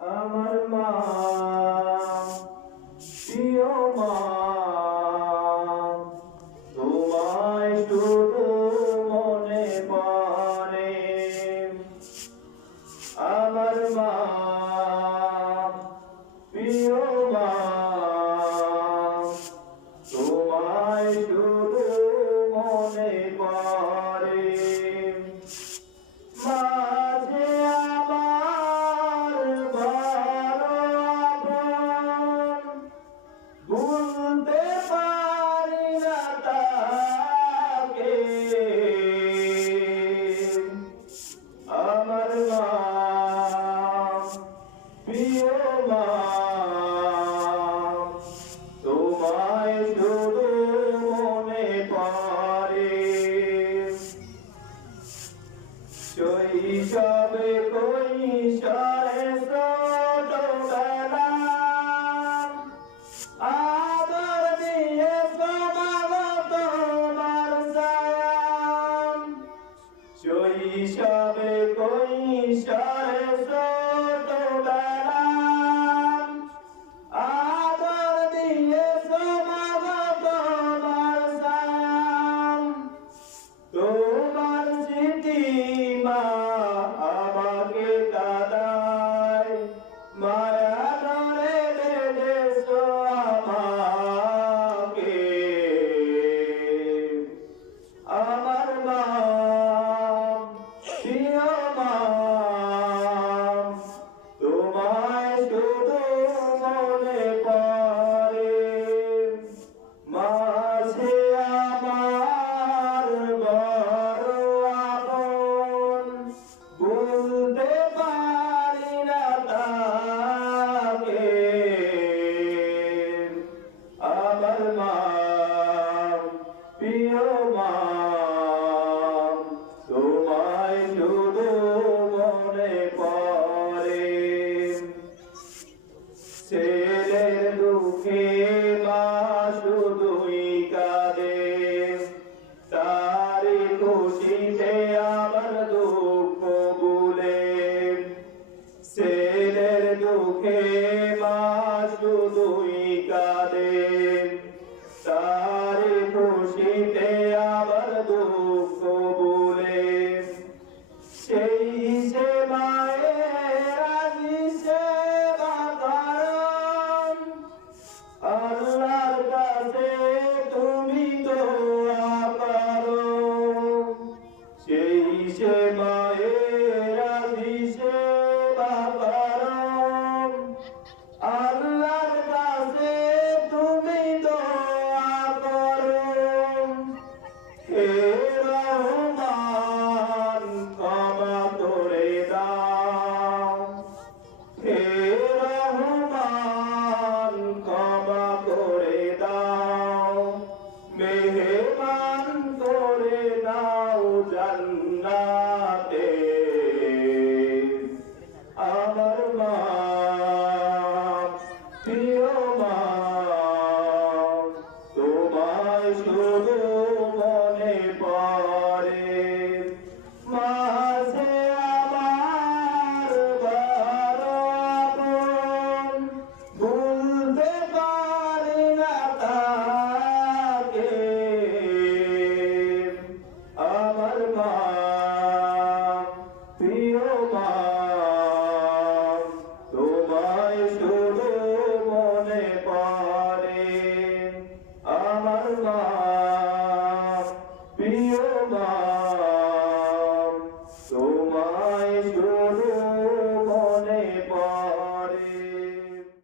আমার মা, প্রিয় মা, তোমায় শুধু মনে পড়ে। আমার মা, প্রিয় মা, তোমায় শুধু মনে পড়ে। মাঝে আমার বড় আপন, ভুলতে পারি না তাকে। আমার মা, প্রিয় মা, তোমায় শুধু মনে পড়ে। শৈশবে কৈশোরে ছোটবেলা আদর দিয়ে সমাগো তোমার ছায়া। শৈশবে কৈশোরে ছোটবেলা আদর দিয়ে সমাগো তোমার ছায়া। তোমার স্মৃতি মা আমাকে কাঁদায়, মায়া ধরে বেঁধেছো আমাকে। আমার মা, প্রিয় মা, তোমায় শুধু মনে পড়ে। মাঝে আমার বড় আপন, ভুলতে পারি না তাকে। আমার মা, প্রিয় মা, তোমায় শুধু মনে পড়ে। ছেলের দুঃখে মা শুধুই কাঁদে, তারি খুশিতে আমার দুঃখ ভুলে। ছেলের দুঃখে